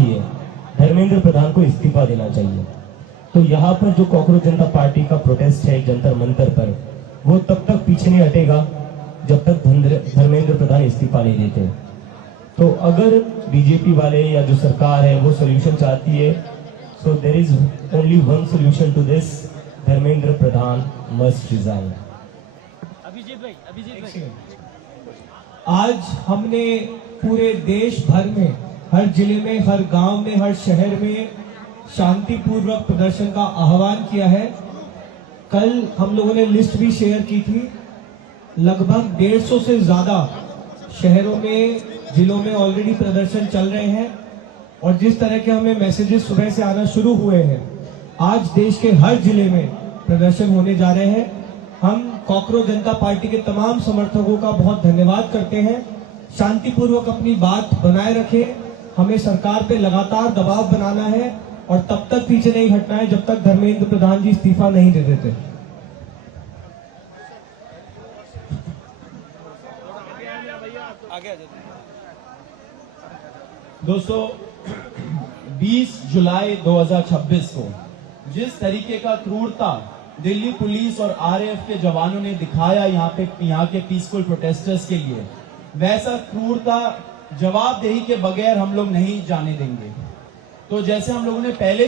की है, धर्मेंद्र प्रधान को इस्तीफा देना चाहिए। तो यहाँ पर जो कॉकरोच जनता पार्टी का प्रोटेस्ट है जंतर मंतर पर, वो तब तक पीछे नहीं हटेगा जब तक धर्मेंद्र प्रधान इस्तीफा नहीं देते। तो अगर बीजेपी वाले या जो सरकार है वो सोल्यूशन चाहती है, so there is only one solution to this, Dharmendra Pradhan must resign. Abhijeet भाई आज हमने पूरे देश भर में, हर जिले में, हर गांव में, हर शहर में शांतिपूर्वक प्रदर्शन का आह्वान किया है। कल हम लोगों ने लिस्ट भी शेयर की थी। लगभग 150 से ज्यादा शहरों में, जिलों में ऑलरेडी प्रदर्शन चल रहे हैं और जिस तरह के हमें मैसेजेस सुबह से आना शुरू हुए हैं, आज देश के हर जिले में प्रदर्शन होने जा रहे हैं। हम कॉकरोच जनता पार्टी के तमाम समर्थकों का बहुत धन्यवाद करते हैं। शांतिपूर्वक अपनी बात बनाए रखें। हमें सरकार पे लगातार दबाव बनाना है और तब तक पीछे नहीं हटना है जब तक धर्मेंद्र प्रधान जी इस्तीफा नहीं दे देते। दोस्तों, 20 जुलाई 2026 को जिस तरीके का क्रूरता दिल्ली पुलिस और आरएएफ के जवानों ने दिखाया यहाँ के पीसफुल प्रोटेस्टर्स के लिए, वैसा क्रूरता जवाबदेही के बगैर हम लोग नहीं जाने देंगे। तो जैसे हम लोगों ने पहले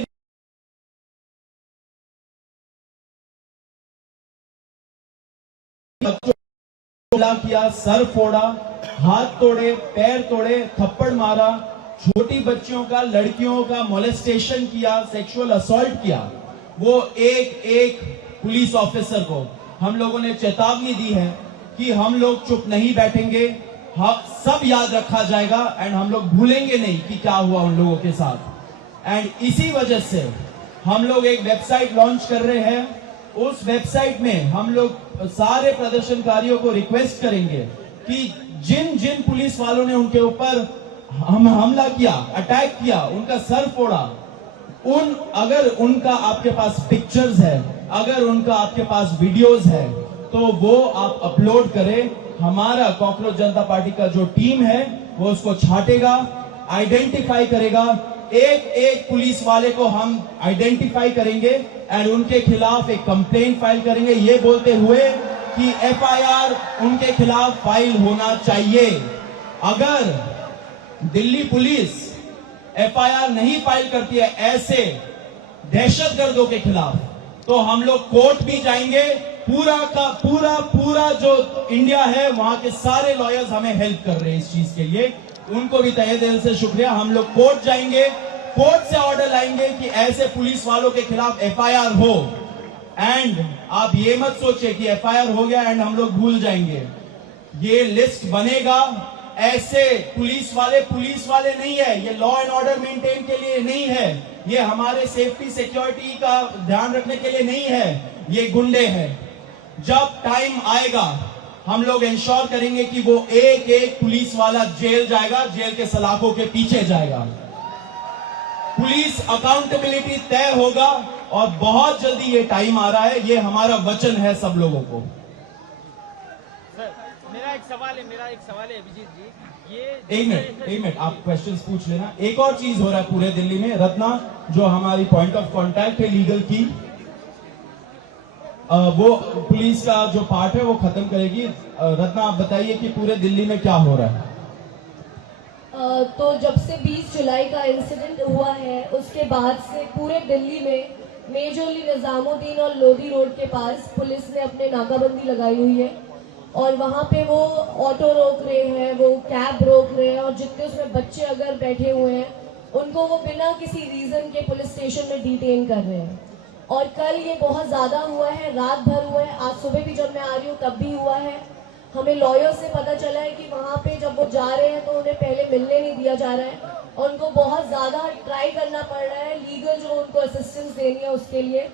किया, सर फोड़ा, हाथ तोड़े, पैर तोड़े, थप्पड़ मारा, छोटी बच्चियों का, लड़कियों का मोलेस्टेशन किया, सेक्सुअल असॉल्ट किया, वो एक एक पुलिस ऑफिसर को हम लोगों ने चेतावनी दी है कि हम लोग चुप नहीं बैठेंगे, सब याद रखा जाएगा एंड हम लोग भूलेंगे नहीं कि क्या हुआ उन लोगों के साथ। एंड इसी वजह से हम लोग एक वेबसाइट लॉन्च कर रहे हैं। उस वेबसाइट में हम लोग सारे प्रदर्शनकारियों को रिक्वेस्ट करेंगे कि जिन जिन पुलिस वालों ने उनके ऊपर हमला किया, अटैक किया, उनका सर फोड़ा, अगर उनका आपके पास पिक्चर्स है, अगर उनका आपके पास वीडियोस है, तो वो आप अपलोड करें। हमारा कॉकरोच जनता पार्टी का जो टीम है वो उसको छाटेगा, आइडेंटिफाई करेगा, एक एक पुलिस वाले को हम आइडेंटिफाई करेंगे एंड उनके खिलाफ एक कंप्लेंट फाइल करेंगे, ये बोलते हुए कि एफआईआर उनके खिलाफ फाइल होना चाहिए। अगर दिल्ली पुलिस एफआईआर नहीं फाइल करती है ऐसे दहशतगर्दों के खिलाफ, तो हम लोग कोर्ट भी जाएंगे। पूरा का पूरा जो इंडिया है, वहां के सारे लॉयर्स हमें हेल्प कर रहे हैं इस चीज के लिए, उनको भी तहे दिल से शुक्रिया। हम लोग कोर्ट जाएंगे, कोर्ट से ऑर्डर लाएंगे कि ऐसे पुलिस वालों के खिलाफ एफआईआर हो। एंड आप ये मत सोचिए कि एफआईआर हो गया एंड हम लोग भूल जाएंगे। ये लिस्ट बनेगा। ऐसे पुलिस वाले नहीं है, ये लॉ एंड ऑर्डर मेंटेन के लिए नहीं है, ये हमारे सेफ्टी सिक्योरिटी का ध्यान रखने के लिए नहीं है, ये गुंडे हैं। जब टाइम आएगा हम लोग इंश्योर करेंगे कि वो एक एक पुलिस वाला जेल जाएगा, जेल के सलाखों के पीछे जाएगा। पुलिस अकाउंटेबिलिटी तय होगा और बहुत जल्दी ये टाइम आ रहा है, ये हमारा वचन है सब लोगों को। मेरा एक सवाल है अभिजीत जी, ये एक मिनट आप क्वेश्चंस पूछ लेना। एक और चीज हो रहा है पूरे दिल्ली में, रत्ना जो हमारी पॉइंट ऑफ कांटेक्ट है लीगल की, वो पुलिस का जो पार्ट है वो खत्म करेगी। रत्ना आप बताइए कि पूरे दिल्ली में क्या हो रहा है। तो जब से 20 जुलाई का इंसिडेंट हुआ है उसके बाद से पूरे दिल्ली में मेजरली निजामुद्दीन और लोधी रोड के पास पुलिस ने अपने नाकाबंदी लगाई हुई है और वहाँ पे वो ऑटो रोक रहे हैं, वो कैब रोक रहे हैं और जितने उसमें बच्चे अगर बैठे हुए हैं उनको वो बिना किसी रीजन के पुलिस स्टेशन में डिटेन कर रहे हैं। और कल ये बहुत ज़्यादा हुआ है, रात भर हुआ है, आज सुबह भी जब मैं आ रही हूँ तब भी हुआ है। हमें लॉयर से पता चला है कि वहाँ पे जब वो जा रहे हैं तो उन्हें पहले मिलने नहीं दिया जा रहा है और उनको बहुत ज़्यादा ट्राई करना पड़ रहा है लीगल जो उनको असिस्टेंस देनी है उसके लिए।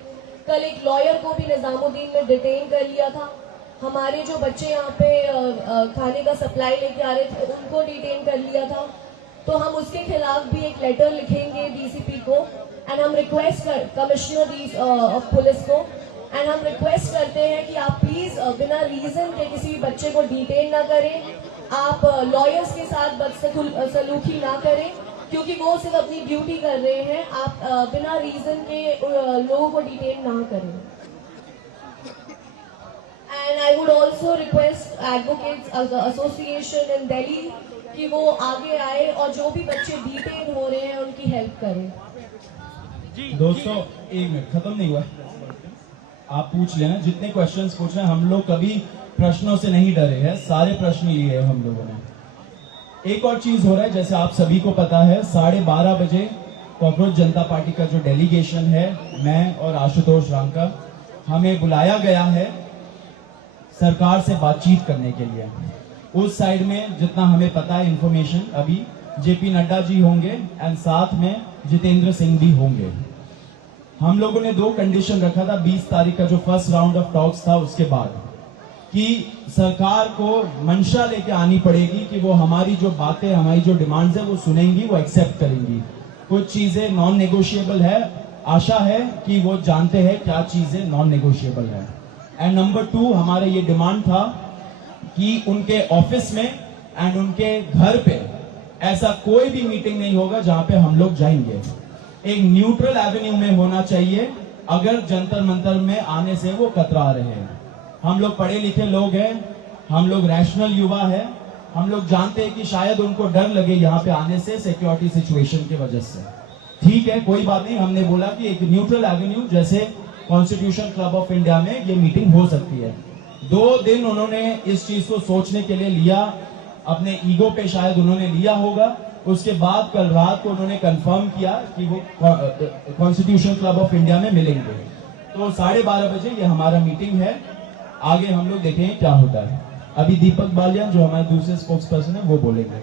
कल एक लॉयर को भी निजामुद्दीन ने डिटेन कर लिया था। हमारे जो बच्चे यहाँ पे खाने का सप्लाई लेके आ रहे थे उनको डिटेन कर लिया था। तो हम उसके खिलाफ भी एक लेटर लिखेंगे डीसीपी को एंड हम रिक्वेस्ट कमिश्नर ऑफ पुलिस को एंड हम रिक्वेस्ट करते हैं कि आप प्लीज बिना रीजन के किसी भी बच्चे को डिटेन ना करें, आप लॉयर्स के साथ बदसलूकी ना करें क्योंकि वो सिर्फ अपनी ड्यूटी कर रहे हैं। आप बिना रीजन के लोगों को डिटेन ना करें। And I would also request advocates association in Delhi कि वो आगे आए और जो भी बच्चे डिटेन हो रहे हैं उनकी हेल्प करें। दोस्तों एक मिनट, खत्म नहीं हुआ, आप पूछ लेना जितने क्वेश्चंस पूछ रहे हैं। हम लोग कभी प्रश्नों से नहीं डरे हैं, सारे प्रश्न लिए हैं हम लोगों ने। एक और चीज हो रहा है, जैसे आप सभी को पता है 12:30 बजे कॉकरोच जनता पार्टी का जो डेलीगेशन है, मैं और आशुतोष रांका, हमें बुलाया गया है सरकार से बातचीत करने के लिए। उस साइड में जितना हमें पता है इंफॉर्मेशन, अभी जेपी नड्डा जी होंगे एंड साथ में जितेंद्र सिंह भी होंगे। हम लोगों ने 2 कंडीशन रखा था 20 तारीख का जो फर्स्ट राउंड ऑफ टॉक्स था उसके बाद, कि सरकार को मंशा लेके आनी पड़ेगी कि वो हमारी जो बातें, हमारी जो डिमांड्स है वो सुनेंगी, वो एक्सेप्ट करेंगी। कुछ चीजें नॉन नेगोशिएबल है, आशा है कि वो जानते हैं क्या चीजें नॉन नेगोशिएबल है। एंड नंबर 2 हमारा ये डिमांड था कि उनके ऑफिस में एंड उनके घर पे ऐसा कोई भी मीटिंग नहीं होगा जहां पे हम लोग जाएंगे। एक न्यूट्रल एवेन्यू में होना चाहिए। अगर जंतर मंतर में आने से वो कतरा रहे हैं, हम लोग पढ़े लिखे लोग हैं, हम लोग रैशनल युवा है, हम लोग जानते हैं कि शायद उनको डर लगे यहाँ पे आने से सिक्योरिटी सिचुएशन की वजह से। ठीक है, कोई बात नहीं, हमने बोला कि एक न्यूट्रल एवेन्यू जैसे कॉन्स्टिट्यूशन क्लब ऑफ इंडिया में ये मीटिंग हो सकती है। 2 दिन उन्होंने इस चीज को सोचने के लिए लिया, अपने ईगो पे शायद उन्होंने लिया होगा। उसके बाद कल रात को उन्होंने कंफर्म किया कि वो कॉन्स्टिट्यूशन क्लब ऑफ इंडिया में मिलेंगे। तो 12:30 बजे ये हमारा मीटिंग है। आगे हम लोग देखेंगे क्या होता है। अभी दीपक बालियान जो हमारे दूसरे स्पोक्स पर्सन है वो बोलेंगे।